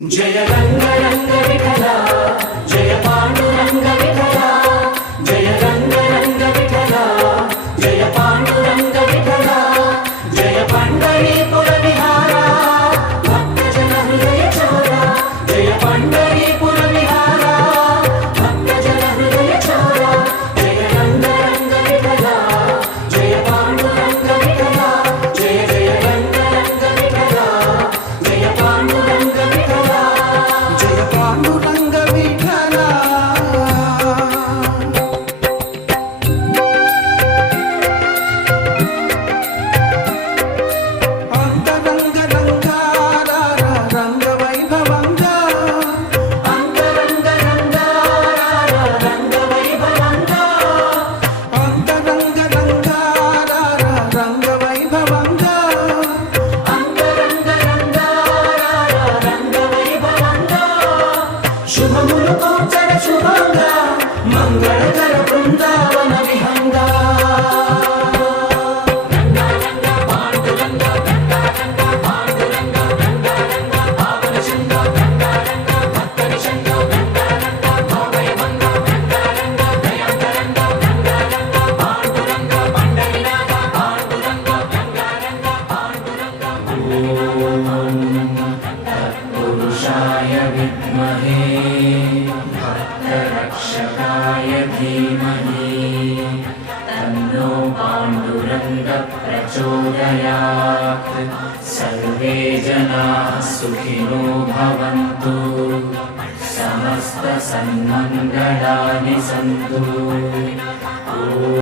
जय रंग रंग विठला जय पांडुरंग विठला जय रंग रंग विठला जय पांडुरंग विठला जय पंढरीपुर विहारा भक्तजन हृदय चोरा जय पंढरीपुर विहारा भक्तजन हृदय चोरा जय रंग रंग विठला जय पांडुरंग विठला जय जय रंग रंग विठला जय पांडुरंग विठला जय पांडुरंग विठला अंतरंग रंगारा रंग वैभवंगा अंतरंग रंगारा रंग वैभवंगा अंतरंग रंगारा रंग वैभवंगा अंतरंग रंगारा रंग वैभवंगा शुभमुలు కూర్చర శుభంగా మంగళకర బృందావన విహంగా पुरुषाय विद्महे भक्तरक्षकाय धीमहि तन्नो पाण्डुरङ्ग प्रचोदयात् सर्वे जनाः सुखिनो भवन्तु समस्त सन्मङ्गलानि सन्तु।